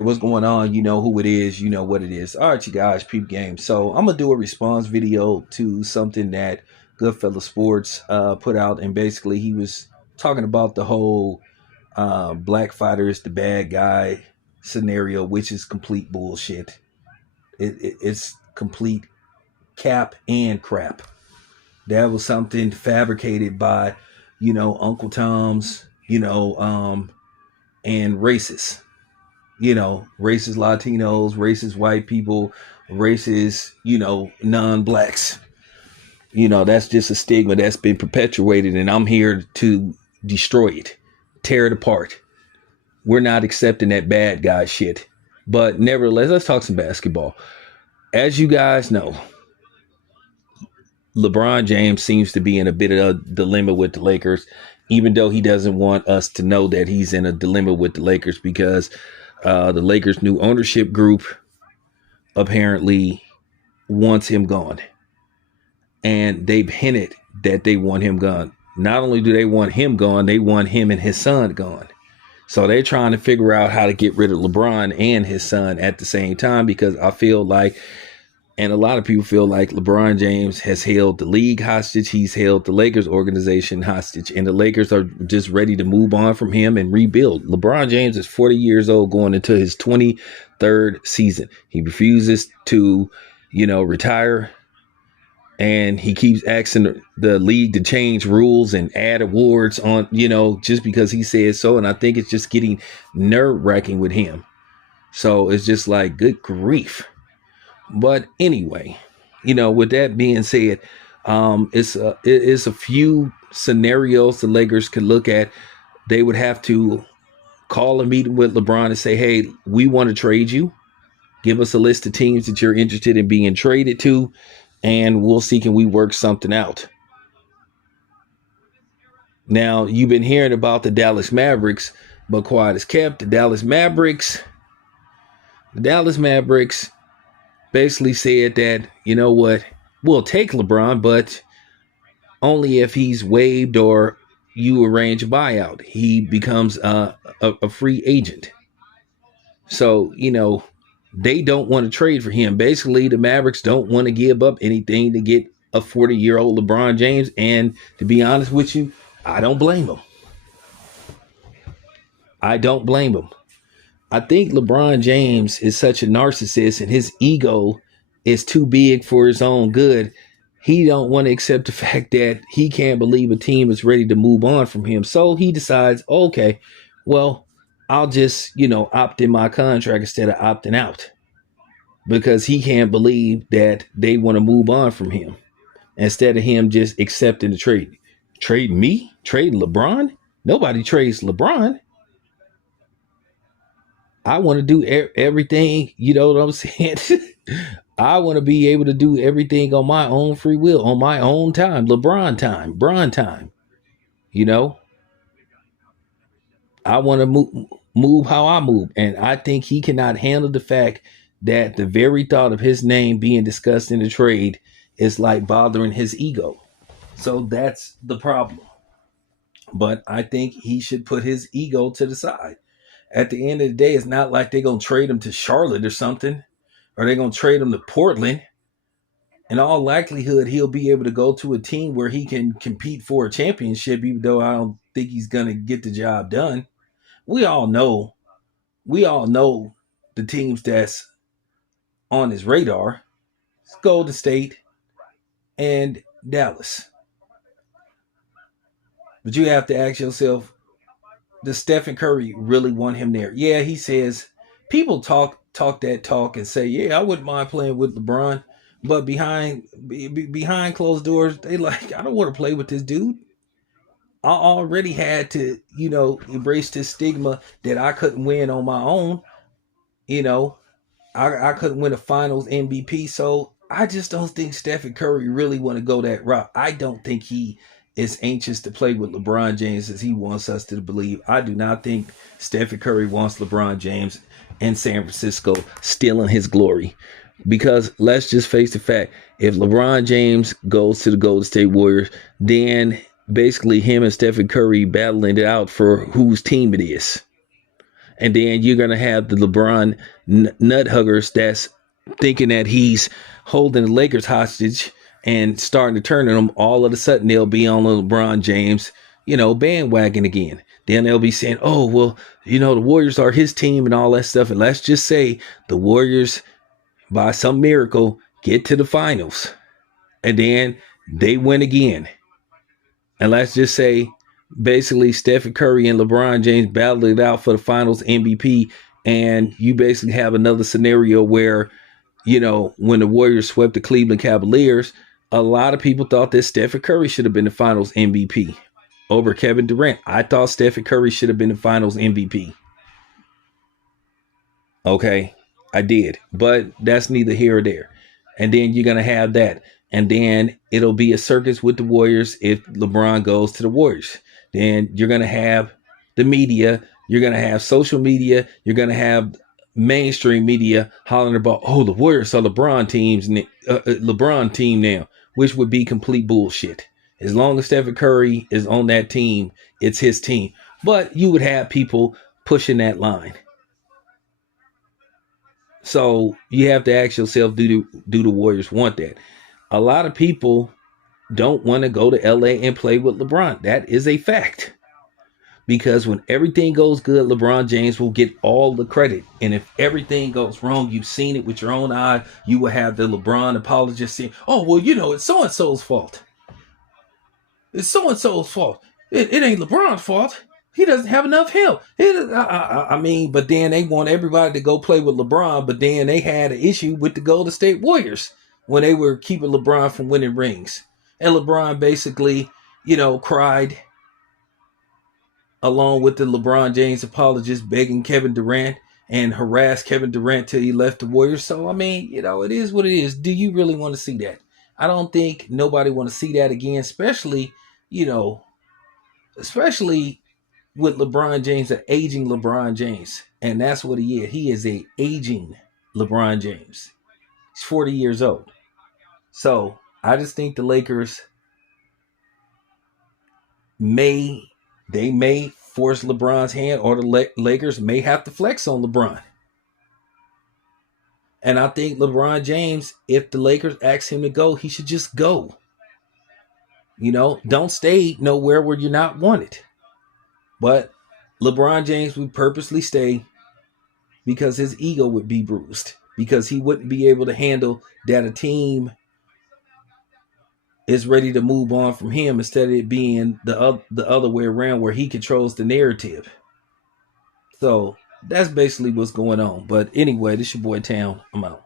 What's going on? You know who it is. You know what it is. All right, you guys, peep game. So I'm gonna do a response video to something that Goodfella Sports put out, and basically he was talking about the whole black fighter is the bad guy scenario, which is complete bullshit. It's complete cap and crap. That was something fabricated by, Uncle Tom's, and racists. Racist Latinos, racist white people, racist, non-blacks. That's just a stigma that's been perpetuated, and I'm here to destroy it, tear it apart. We're not accepting that bad guy shit. But nevertheless, let's talk some basketball. As you guys know, LeBron James seems to be in a bit of a dilemma with the Lakers, even though he doesn't want us to know that he's in a dilemma with the Lakers because the Lakers' new ownership group apparently wants him gone. And they've hinted that they want him gone. Not only do they want him gone, they want him and his son gone. So they're trying to figure out how to get rid of LeBron and his son at the same time, because I feel like, and a lot of people feel like, LeBron James has held the league hostage. He's held the Lakers organization hostage, and the Lakers are just ready to move on from him and rebuild. LeBron James is 40 years old, going into his 23rd season. He refuses to, retire. And he keeps asking the league to change rules and add awards on, just because he says so. And I think it's just getting nerve wracking with him. So it's just like, good grief. But anyway, with that being said, it's a few scenarios the Lakers could look at. They would have to call a meeting with LeBron and say, hey, we want to trade you. Give us a list of teams that you're interested in being traded to, and we'll see, can we work something out. Now, you've been hearing about the Dallas Mavericks, but quiet as kept. The Dallas Mavericks basically said that, you know what, we'll take LeBron, but only if he's waived or you arrange a buyout. He becomes a free agent. So, they don't want to trade for him. Basically, the Mavericks don't want to give up anything to get a 40-year-old LeBron James. And to be honest with you, I don't blame them. I think LeBron James is such a narcissist, and his ego is too big for his own good. He don't want to accept the fact that he can't believe a team is ready to move on from him. So he decides, okay, well, I'll just, opt in my contract instead of opting out, because he can't believe that they want to move on from him instead of him just accepting the trade. Trade me? Trade LeBron? Nobody trades LeBron. I want to do everything, you know what I'm saying? I want to be able to do everything on my own free will, on my own time, LeBron time, Bron time, I want to move how I move. And I think he cannot handle the fact that the very thought of his name being discussed in the trade is like bothering his ego. So that's the problem. But I think he should put his ego to the side. At the end of the day, it's not like they're going to trade him to Charlotte or something, or they're going to trade him to Portland. In all likelihood, he'll be able to go to a team where he can compete for a championship, even though I don't think he's going to get the job done. We all know the teams that's on his radar. It's Golden State and Dallas. But you have to ask yourself, does Stephen Curry really want him there? Yeah, he says, people talk that talk and say, yeah, I wouldn't mind playing with LeBron. But behind closed doors, they like, I don't want to play with this dude. I already had to, embrace this stigma that I couldn't win on my own. I couldn't win a finals MVP. So I just don't think Stephen Curry really want to go that route. I don't think he is anxious to play with LeBron James as he wants us to believe. I do not think Stephen Curry wants LeBron James in San Francisco stealing his glory. Because let's just face the fact, if LeBron James goes to the Golden State Warriors, then basically him and Stephen Curry battling it out for whose team it is. And then you're going to have the LeBron nut huggers that's thinking that he's holding the Lakers hostage and starting to turn on them. All of a sudden, they'll be on the LeBron James, bandwagon again. Then they'll be saying, oh, well, the Warriors are his team and all that stuff. And let's just say the Warriors, by some miracle, get to the finals. And then they win again. And let's just say, basically, Stephen Curry and LeBron James battled it out for the finals MVP. And you basically have another scenario where, when the Warriors swept the Cleveland Cavaliers, a lot of people thought that Stephen Curry should have been the finals MVP over Kevin Durant. I thought Stephen Curry should have been the finals MVP. Okay, I did. But that's neither here or there. And then you're going to have that. And then it'll be a circus with the Warriors if LeBron goes to the Warriors. Then you're going to have the media. You're going to have social media. You're going to have mainstream media hollering about, oh, the Warriors are LeBron team now, which would be complete bullshit. As long as Stephen Curry is on that team, it's his team. But you would have people pushing that line. So you have to ask yourself, do the Warriors want that? A lot of people don't want to go to LA and play with LeBron. That is a fact. Because when everything goes good, LeBron James will get all the credit. And if everything goes wrong, you've seen it with your own eye, you will have the LeBron apologist saying, oh, well, it's so-and-so's fault. It's so-and-so's fault. It ain't LeBron's fault. He doesn't have enough help. But then they want everybody to go play with LeBron, but then they had an issue with the Golden State Warriors when they were keeping LeBron from winning rings. And LeBron basically, cried along with the LeBron James apologists begging Kevin Durant and harassed Kevin Durant till he left the Warriors. So, it is what it is. Do you really want to see that? I don't think nobody want to see that again, especially with LeBron James, an aging LeBron James. And that's what he is. He is a aging LeBron James. He's 40 years old. So I just think the Lakers may force LeBron's hand, or the Lakers may have to flex on LeBron. And I think LeBron James, if the Lakers ask him to go, he should just go. Don't stay nowhere where you're not wanted. But LeBron James would purposely stay because his ego would be bruised, because he wouldn't be able to handle that a team is ready to move on from him instead of it being the other way around where he controls the narrative. So that's basically what's going on. But anyway, this your boy Town. I'm out.